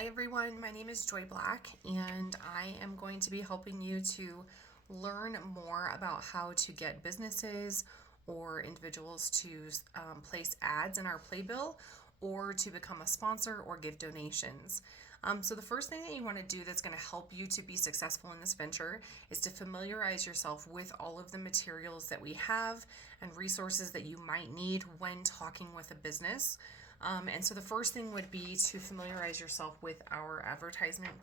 Hi everyone, my name is Joy Black, and I am going to be helping you to learn more about how to get businesses or individuals to place ads in our playbill or to become a sponsor or give donations. So, the first thing that you want to do that's going to help you to be successful in this venture is to familiarize yourself with all of the materials that we have and resources that you might need when talking with a business. And so the first thing would be to familiarize yourself with our advertisement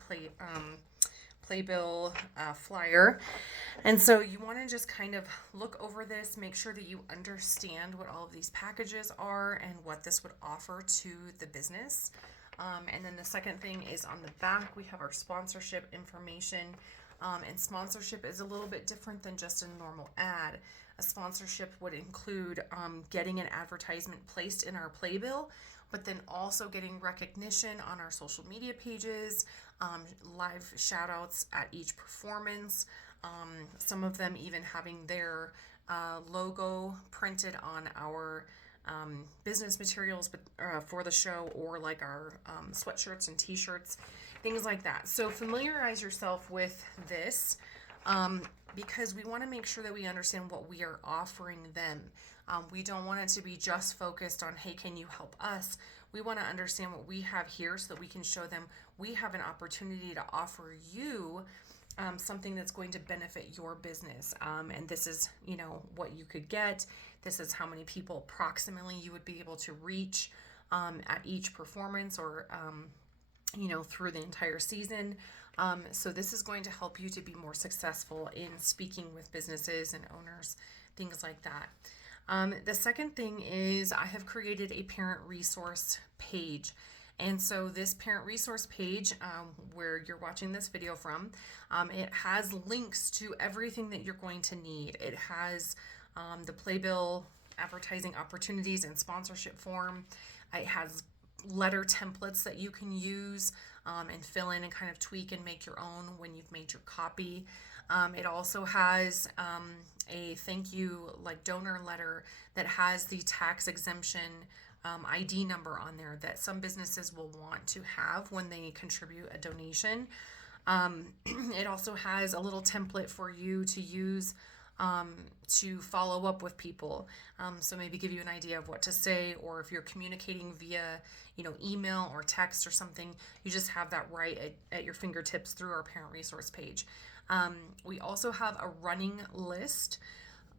playbill flyer. And so you want to just kind of look over this, make sure that you understand what all of these packages are and what this would offer to the business. And then the second thing is on the back, we have our sponsorship information. And sponsorship is a little bit different than just a normal ad. A sponsorship would include getting an advertisement placed in our playbill, but then also getting recognition on our social media pages, live shout outs at each performance, some of them even having their logo printed on our business materials for the show, or like our sweatshirts and t-shirts, things like that. So familiarize yourself with this, because we want to make sure that we understand what we are offering them. We don't want it to be just focused on, hey, can you help us? We want to understand what we have here so that we can show them we have an opportunity to offer you something that's going to benefit your business. And this is, what you could get. This is how many people approximately you would be able to reach at each performance, or through the entire season. So this is going to help you to be more successful in speaking with businesses and owners, things like that. The second thing is I have created a parent resource page. And so this parent resource page, where you're watching this video from, it has links to everything that you're going to need. It has the playbill advertising opportunities and sponsorship form. It has letter templates that you can use and fill in and kind of tweak and make your own when you've made your copy. It also has a thank you donor letter that has the tax exemption ID number on there that some businesses will want to have when they contribute a donation. It also has a little template for you to use to follow up with people. So maybe give you an idea of what to say, or if you're communicating via, email or text or something, you just have that right at your fingertips through our parent resource page. We also have a running list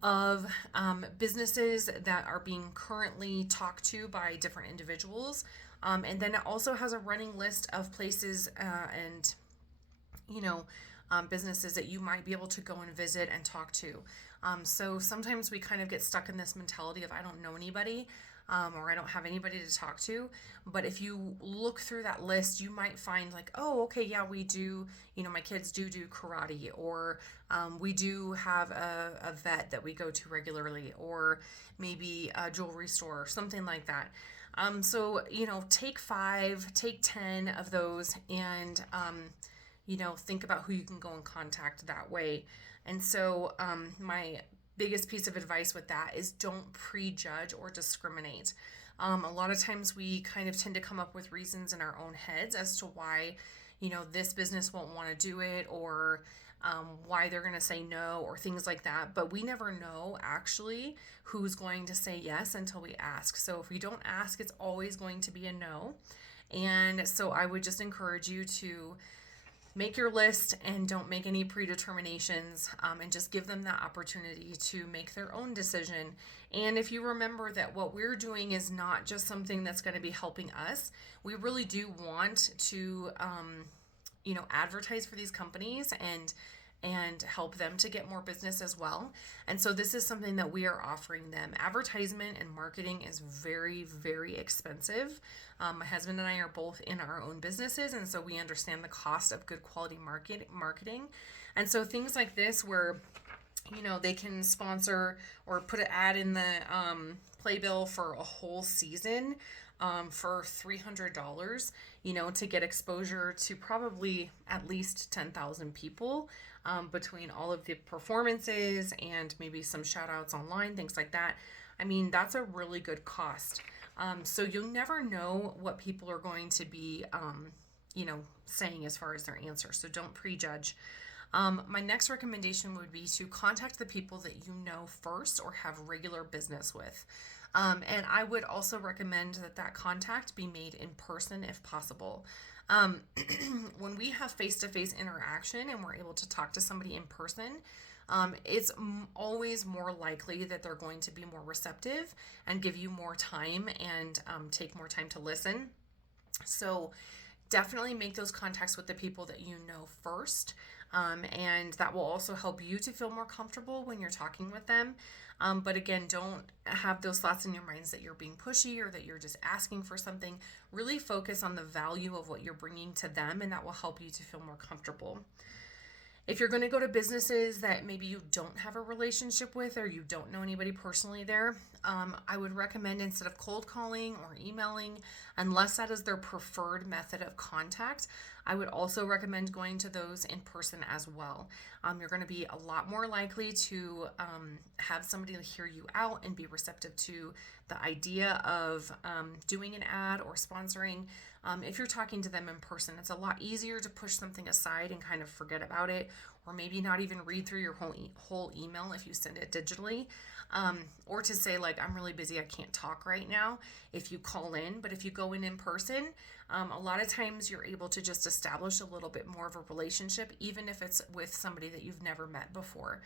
of businesses that are being currently talked to by different individuals. And then it also has a running list of places and businesses that you might be able to go and visit and talk to. So sometimes we kind of get stuck in this mentality of I don't know anybody, or I don't have anybody to talk to. But if you look through that list, you might find oh, okay, yeah, we do, my kids do karate, or we do have a vet that we go to regularly, or maybe a jewelry store or something like that. So, take 5, take 10 of those, and think about who you can go and contact that way. And so my biggest piece of advice with that is don't prejudge or discriminate. A lot of times we kind of tend to come up with reasons in our own heads as to why, this business won't want to do it, or why they're going to say no, or things like that. But we never know actually who's going to say yes until we ask. So if we don't ask, it's always going to be a no. And so I would just encourage you to make your list and don't make any predeterminations, and just give them that opportunity to make their own decision. And if you remember that what we're doing is not just something that's going to be helping us, we really do want to, advertise for these companies and help them to get more business as well. And so this is something that we are offering them. Advertisement and marketing is very, very expensive. My husband and I are both in our own businesses, and so we understand the cost of good quality marketing. And so things like this where, they can sponsor or put an ad in the playbill for a whole season for $300, to get exposure to probably at least 10,000 people between all of the performances and maybe some shout outs online, things like that. I mean, that's a really good cost. So you'll never know what people are going to be, saying as far as their answer. So don't prejudge. My next recommendation would be to contact the people that you know first or have regular business with. And I would also recommend that contact be made in person if possible. Um, when we have face to face interaction and we're able to talk to somebody in person, it's always more likely that they're going to be more receptive and give you more time and take more time to listen. So definitely make those contacts with the people that you know first. And that will also help you to feel more comfortable when you're talking with them. But again, don't have those thoughts in your minds that you're being pushy or that you're just asking for something. Really focus on the value of what you're bringing to them, and that will help you to feel more comfortable. If you're going to go to businesses that maybe you don't have a relationship with or you don't know anybody personally there, I would recommend, instead of cold calling or emailing, unless that is their preferred method of contact, I would also recommend going to those in person as well. You're going to be a lot more likely to have somebody hear you out and be receptive to the idea of doing an ad or sponsoring. If you're talking to them in person, it's a lot easier to push something aside and kind of forget about it, or maybe not even read through your whole email if you send it digitally, or to say like, I'm really busy, I can't talk right now, if you call in. But if you go in person, a lot of times you're able to just establish a little bit more of a relationship, even if it's with somebody that you've never met before.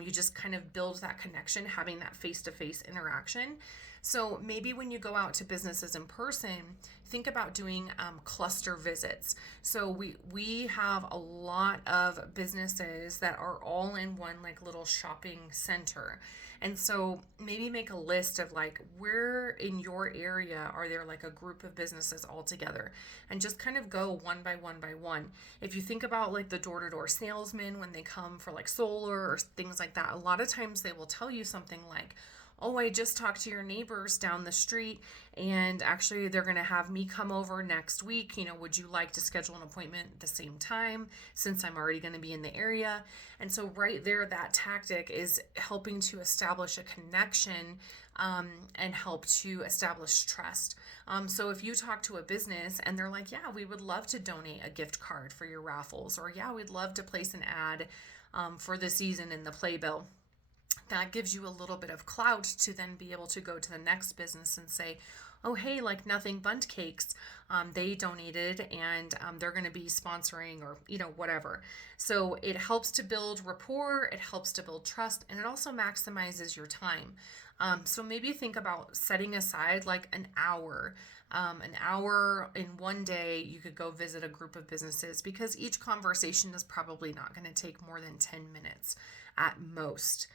You just kind of build that connection, having that face-to-face interaction. So maybe when you go out to businesses in person, think about doing cluster visits. So we have a lot of businesses that are all in one like little shopping center. And so maybe make a list of like, where in your area are there like a group of businesses all together, and just kind of go one by one by one. If you think about like the door-to-door salesmen, when they come for like solar or things like that, a lot of times they will tell you something like, oh, I just talked to your neighbors down the street, and actually they're going to have me come over next week. Would you like to schedule an appointment at the same time, since I'm already going to be in the area? And so right there, that tactic is helping to establish a connection and help to establish trust. So if you talk to a business and they're like, yeah, we would love to donate a gift card for your raffles, or yeah, we'd love to place an ad for the season in the playbill. That gives you a little bit of clout to then be able to go to the next business and say, oh, hey, like Nothing Bundt Cakes, they donated, and they're going to be sponsoring, or, whatever. So it helps to build rapport, it helps to build trust, and it also maximizes your time. So maybe think about setting aside like an hour in one day. You could go visit a group of businesses, because each conversation is probably not going to take more than 10 minutes at most.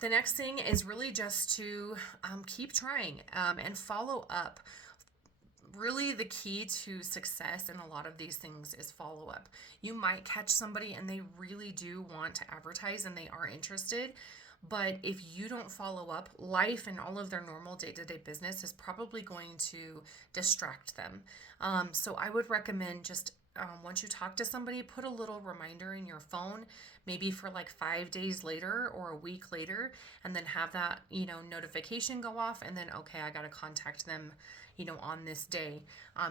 The next thing is really just to keep trying and follow up. Really, the key to success in a lot of these things is follow up. You might catch somebody and they really do want to advertise and they are interested, but if you don't follow up, life and all of their normal day-to-day business is probably going to distract them. So I would recommend just once you talk to somebody, put a little reminder in your phone, maybe for like 5 days later or a week later, and then have that, notification go off, and then, okay, I got to contact them, on this day.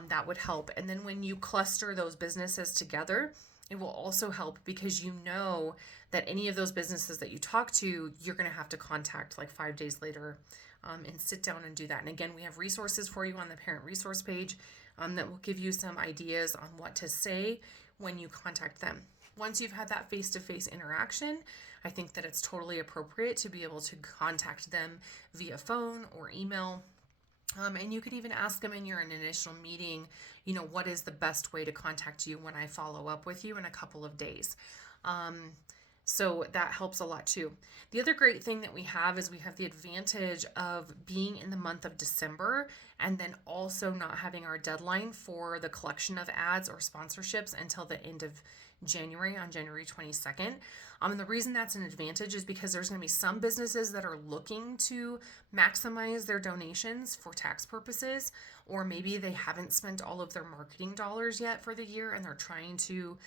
That would help. And then when you cluster those businesses together, it will also help, because you know that any of those businesses that you talk to, you're going to have to contact like 5 days later, and sit down and do that. And again, we have resources for you on the parent resource page that will give you some ideas on what to say when you contact them. Once you've had that face-to-face interaction, I think that it's totally appropriate to be able to contact them via phone or email. And you could even ask them in your initial meeting, what is the best way to contact you when I follow up with you in a couple of days? So that helps a lot too. The other great thing that we have is we have the advantage of being in the month of December, and then also not having our deadline for the collection of ads or sponsorships until the end of January, on January 22nd. And the reason that's an advantage is because there's going to be some businesses that are looking to maximize their donations for tax purposes, or maybe they haven't spent all of their marketing dollars yet for the year, and they're trying to,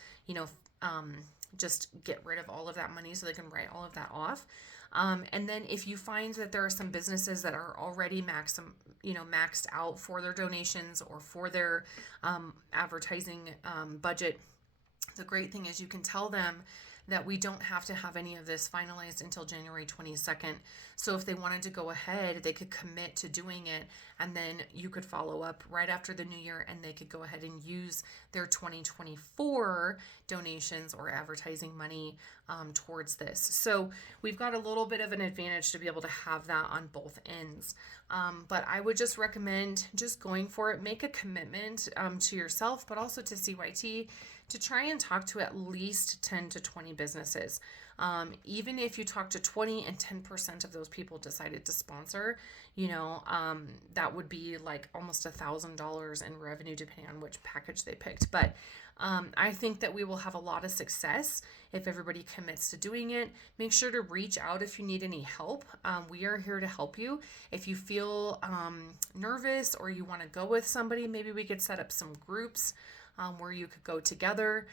just get rid of all of that money so they can write all of that off. And then if you find that there are some businesses that are already maxed out for their donations or for their advertising budget, the great thing is you can tell them that we don't have to have any of this finalized until January 22nd. So if they wanted to go ahead, they could commit to doing it, and then you could follow up right after the new year and they could go ahead and use their 2024 donations or advertising money towards this. So we've got a little bit of an advantage to be able to have that on both ends. But I would just recommend just going for it. Make a commitment to yourself, but also to CYT, to try and talk to at least 10 to 20 businesses. Even if you talk to 20 and 10% of those people decided to sponsor, that would be like almost $1,000 in revenue depending on which package they picked. But I think that we will have a lot of success if everybody commits to doing it. Make sure to reach out if you need any help. We are here to help you. If you feel nervous or you want to go with somebody, maybe we could set up some groups where you could go together.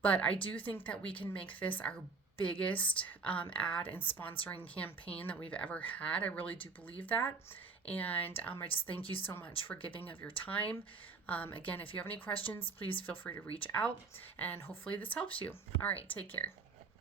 But I do think that we can make this our biggest ad and sponsoring campaign that we've ever had. I really do believe that. And I just thank you so much for giving of your time. Again, if you have any questions, please feel free to reach out, and hopefully this helps you. All right, take care.